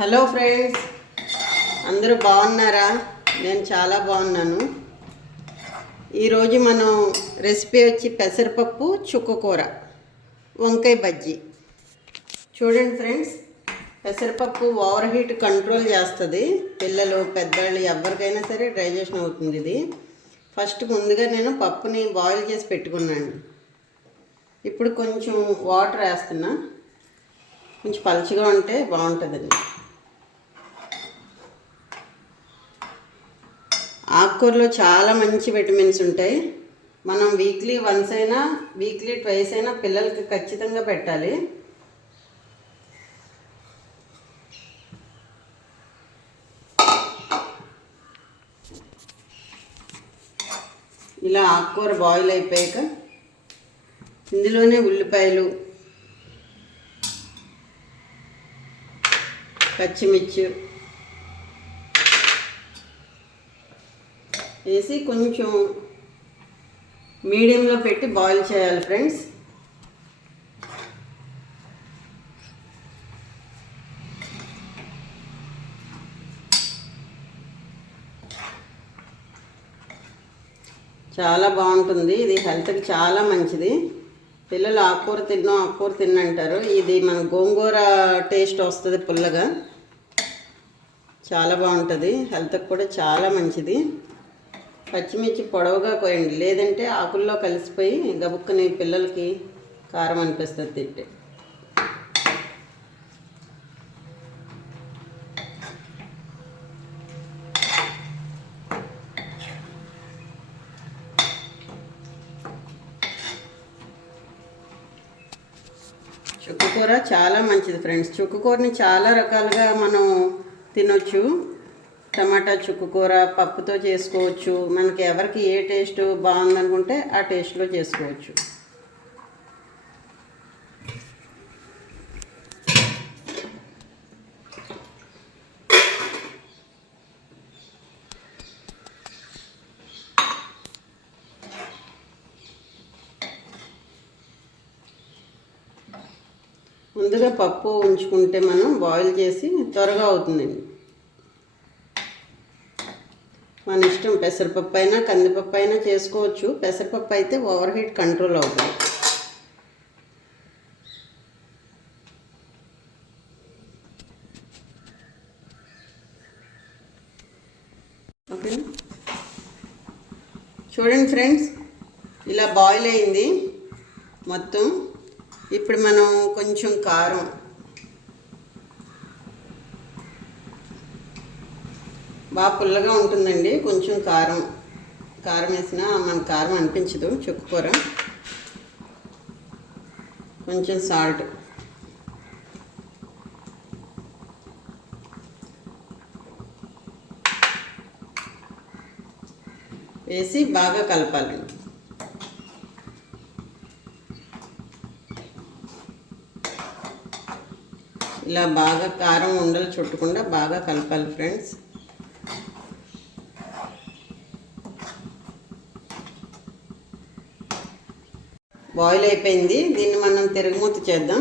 Hello friends అందరూ బాగున్నారా? నేను చాలా బాగున్నాను. ఈరోజు మనం రెసిపీ వచ్చి పెసరపప్పు చుక్కకూర వంకాయ బజ్జీ. చూడండి ఫ్రెండ్స్ పెసరపప్పు ఓవర్ హీట్ కంట్రోల్ చేస్తుంది. పిల్లలు పెద్దవాళ్ళు ఎవరికైనా సరే డైజెషన్ అవుతుంది ఇది. ఫస్ట్ ముందుగా నేను పప్పుని బాయిల్ చేసి పెట్టుకున్నాను. ఇప్పుడు కొంచెం వాటర్ వేస్తున్నా. కొంచెం పలుచగా ఉంటే బాగుంటుందండి ఆకుకూరలో చాలా మంచి విటమిన్స్ ఉంటాయి. మనం వీక్లీ వన్స్ అయినా వీక్లీ ట్వైస్ అయినా పిల్లలకి ఖచ్చితంగా పెట్టాలి. ఇలా ఆకుకూర బాయిల్ అయిపోయాక ఇందులోనే ఉల్లిపాయలు పచ్చిమిర్చి వేసి కొంచెం మీడియంలో పెట్టి బాయిల్ చేయాలి ఫ్రెండ్స్. చాలా బాగుంటుంది. ఇది హెల్త్కి చాలా మంచిది. పిల్లలు ఆకుకూర తిన్నాం ఆకుకూర తిన్నంటారు. ఇది మన గోంగూర టేస్ట్ వస్తుంది పుల్లగా. చాలా బాగుంటుంది. హెల్త్కి కూడా చాలా మంచిది. పచ్చిమిర్చి పొడవుగా కోయండి. లేదంటే ఆకుల్లో కలిసిపోయి గబుక్కుని పిల్లలకి కారం అనిపిస్తుంది తింటే. చుక్కకూర చాలా మంచిది ఫ్రెండ్స్. చుక్కకూరని చాలా రకాలుగా మనం తినొచ్చు. టమాటా చుక్కకూర పప్పుతో చేసుకోవచ్చు. మనకి ఎవరికి ఏ టేస్ట్ బాగుందనుకుంటే ఆ టేస్ట్లో చేసుకోవచ్చు. ముందుగా పప్పు ఉంచుకుంటే మనం బాయిల్ చేసి త్వరగా అవుతుందండి. మన ఇష్టం. పెసరపప్పు అయినా కందిపప్పు అయినా చేసుకోవచ్చు. పెసరపప్పు అయితే ఓవర్ హీట్ కంట్రోల్ అవుతుంది. ఓకేనా? చూడండి ఫ్రెండ్స్ ఇలా బాయిల్ అయింది మొత్తం. ఇప్పుడు మనం కొంచెం కారం బాగా పుల్లగా ఉంటుందండి. కొంచెం కారం కారం వేసినా మన కారం అనిపించదు. చుక్కకూర కొంచెం సాల్ట్. వేసి బాగా కలపాలండి. ఇలా బాగా కారం ఉండలు చుట్టకుండా బాగా కలపాలి ఫ్రెండ్స్. బాయిల్ అయిపోయింది. దీన్ని మనం తిరగమూత చేద్దాం.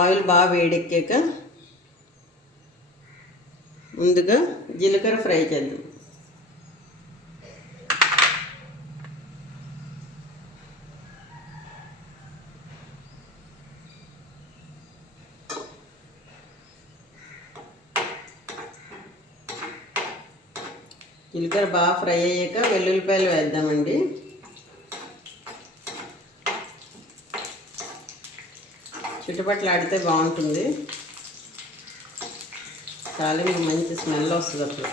ఆయిల్ బాగా వేడెక్కాక ముందుగా జీలకర్ర ఫ్రై చేద్దాం. జీలకర్ర బాగా ఫ్రై అయ్యాక వెల్లుల్లిపాయలు వేద్దామండి. చుట్టుపక్కల ఆడితే బాగుంటుంది. చాలా మీకు మంచి స్మెల్ వస్తుంది అప్పుడు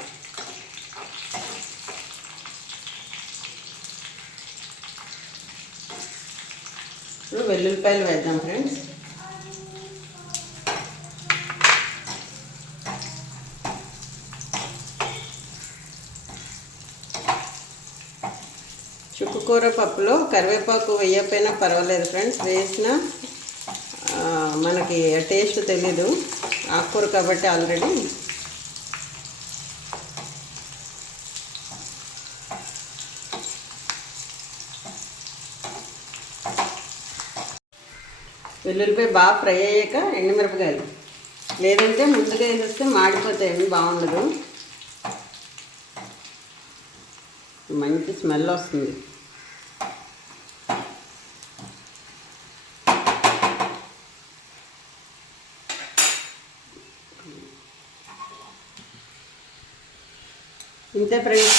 ఇప్పుడు వెల్లుల్లిపాయలు వేద్దాం ఫ్రెండ్స్. చుక్కుకూర చుక్కకూర పప్పులో కరివేపాకు వేయకపోయినా పర్వాలేదు ఫ్రెండ్స్. వేసిన మనకి టేస్ట్ తెలీదు. ఆకుకూర కాబట్టి ఆల్రెడీ వెల్లుల్లిపాయ బాగా ఫ్రై అయ్యాక ఎండుమిరపకాయలు. లేదంటే ముందుగా వేసేస్తే మాడిపోతాయండి బాగుండదు. మంచి స్మెల్ వస్తుంది. ఇంతే ఫ్రెండ్స్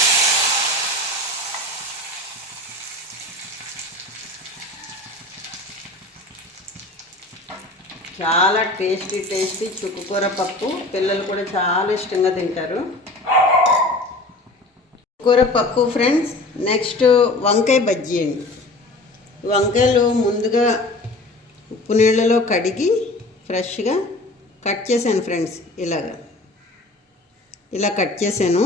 చాలా టేస్టీ టేస్టీ చుక్కుకూర పప్పు. పిల్లలు కూడా చాలా ఇష్టంగా తింటారు. కూర పప్పు ఫ్రెండ్స్ నెక్స్ట్ వంకాయ బజ్జీ అండి. వంకాయలు ముందుగా ఉప్పు నీళ్ళలో కడిగి ఫ్రెష్గా కట్ చేశాను ఫ్రెండ్స్ ఇలాగా. ఇలా కట్ చేశాను.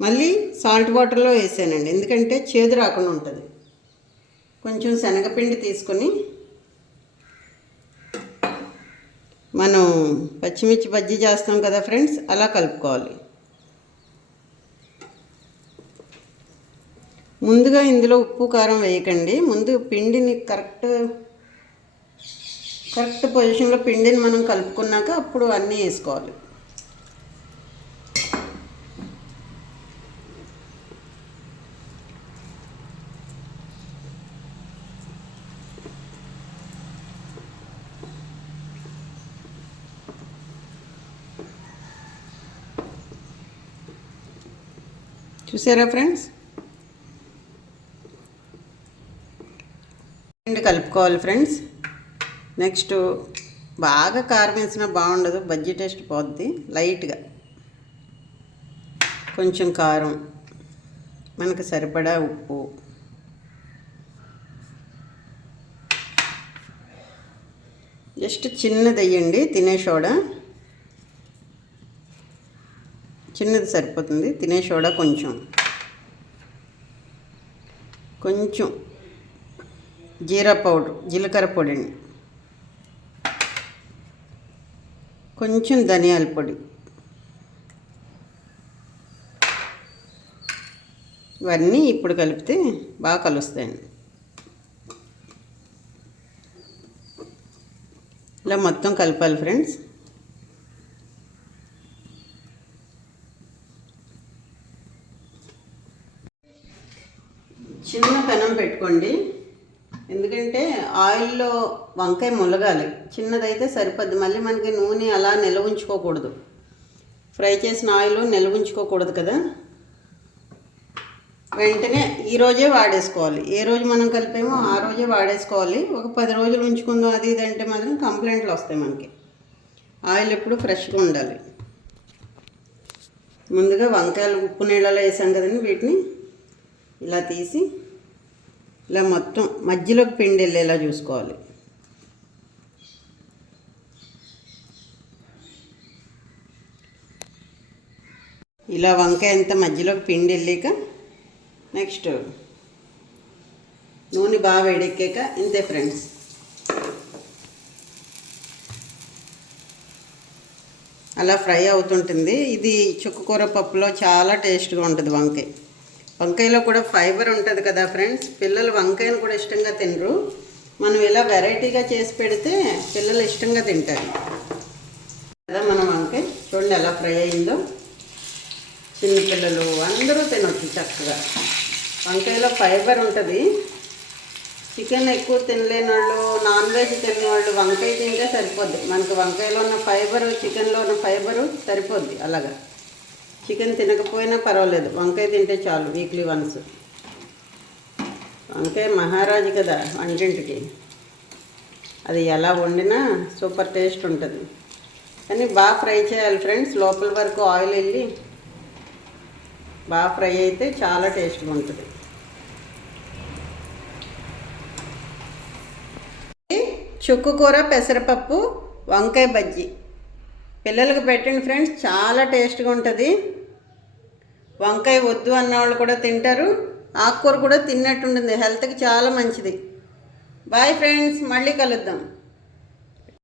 మళ్ళీ సాల్ట్ వాటర్లో వేసానండి. ఎందుకంటే చేదు రాకుండా ఉంటుంది. కొంచెం శనగపిండి తీసుకొని మనం పచ్చిమిర్చి బజ్జీ చేస్తాం కదా ఫ్రెండ్స్ అలా కలుపుకోవాలి. ముందుగా ఇందులో ఉప్పు కారం వేయకండి. ముందు పిండిని కరెక్ట్ కరెక్ట్ పొజిషన్లో పిండిని మనం కలుపుకున్నాక అప్పుడు అన్నీ వేసుకోవాలి. చూసారా ఫ్రెండ్స్? పిండి కలుపుకోవాలి ఫ్రెండ్స్. నెక్స్ట్ బాగా కారం వేసినా బాగుండదు బజ్జీ టేస్ట్ పోద్ది లైట్గా. కొంచెం కారం మనకు సరిపడా ఉప్పు. జస్ట్ చిన్నది వేయండి తినే సోడా. చిన్నది సరిపోతుంది. తినే సోడా కొంచెం. కొంచెం జీరా పౌడర్ జీలకర్ర పొడి అండి కొంచెం ధనియాల పొడి. ఇవన్నీ ఇప్పుడు కలిపితే బాగా కలుస్తాయండి. ఇలా మొత్తం కలపాలి ఫ్రెండ్స్. చిన్న పెనం పెట్టుకోండి. ఎందుకంటే ఆయిల్లో వంకాయ ములగాలి. చిన్నదైతే సరిపోద్ది. మళ్ళీ మనకి నూనె అలా నిల్వ ఉంచుకోకూడదు ఫ్రై చేసిన ఆయిల్ నిల్వ ఉంచుకోకూడదు కదా. వెంటనే ఈ రోజే వాడేసుకోవాలి. ఏ రోజు మనం కలిపేమో ఆ రోజే వాడేసుకోవాలి. ఒక పది రోజులు ఉంచుకుందాం. అది ఇది అంటే మాత్రం కంప్లైంట్లు వస్తాయి మనకి. ఆయిల్ ఎప్పుడు ఫ్రెష్గా ఉండాలి. ముందుగా వంకాయలు ఉప్పు నీళ్ళలో వేసాం కదండి వీటిని. ఇలా తీసి ఇలా మొత్తం మధ్యలోకి పిండి వెళ్ళేలా చూసుకోవాలి. ఇలా వంకాయ అంత మధ్యలోకి పిండి వెళ్ళాక నెక్స్ట్ నూనె బాగా వేడెక్కాక ఇంతే ఫ్రెండ్స్. అలా ఫ్రై అవుతుంటుంది. ఇది చుక్కకూర పప్పులో చాలా టేస్ట్గా ఉంటుంది వంకాయ. వంకాయలో కూడా ఫైబర్ ఉంటుంది కదా ఫ్రెండ్స్. పిల్లలు వంకాయను కూడా ఇష్టంగా తినరు. మనం ఇలా వెరైటీగా చేసి పెడితే పిల్లలు ఇష్టంగా తింటారు. కదా మనం వంకాయ? చూడండి ఎలా ఫ్రై అయిందో. చిన్నపిల్లలు అందరూ తినొచ్చు చక్కగా. వంకాయలో ఫైబర్ ఉంటుంది. చికెన్ ఎక్కువ తినలేని వాళ్ళు నాన్ వెజ్ తినని వాళ్ళు వంకాయ తింటే సరిపోద్ది. మనకు వంకాయలో ఉన్న ఫైబర్ చికెన్లో ఉన్న ఫైబరు సరిపోద్ది అలాగా. చికెన్ తినకపోయినా పర్వాలేదు. వంకాయ తింటే చాలు వీక్లీ వన్స్ వంకాయ మహారాజు కదా వంటింటికి. అది ఎలా వండినా సూపర్ టేస్ట్ ఉంటుంది. కానీ బాగా ఫ్రై చేయాలి ఫ్రెండ్స్. లోపల వరకు ఆయిల్ వెళ్ళి బాగా ఫ్రై అయితే చాలా టేస్ట్గా ఉంటుంది. చుక్కు కూర పెసరపప్పు వంకాయ బజ్జీ. పిల్లలకు పెట్టండి ఫ్రెండ్స్. చాలా టేస్ట్గా ఉంటుంది. వంకాయ వద్దు అన్న వాళ్ళు కూడా తింటారు. ఆకుకూర కూడా తిన్నట్టుంటుంది. హెల్త్కి చాలా మంచిది. బాయ్ ఫ్రెండ్స్ మళ్ళీ కలుద్దాం.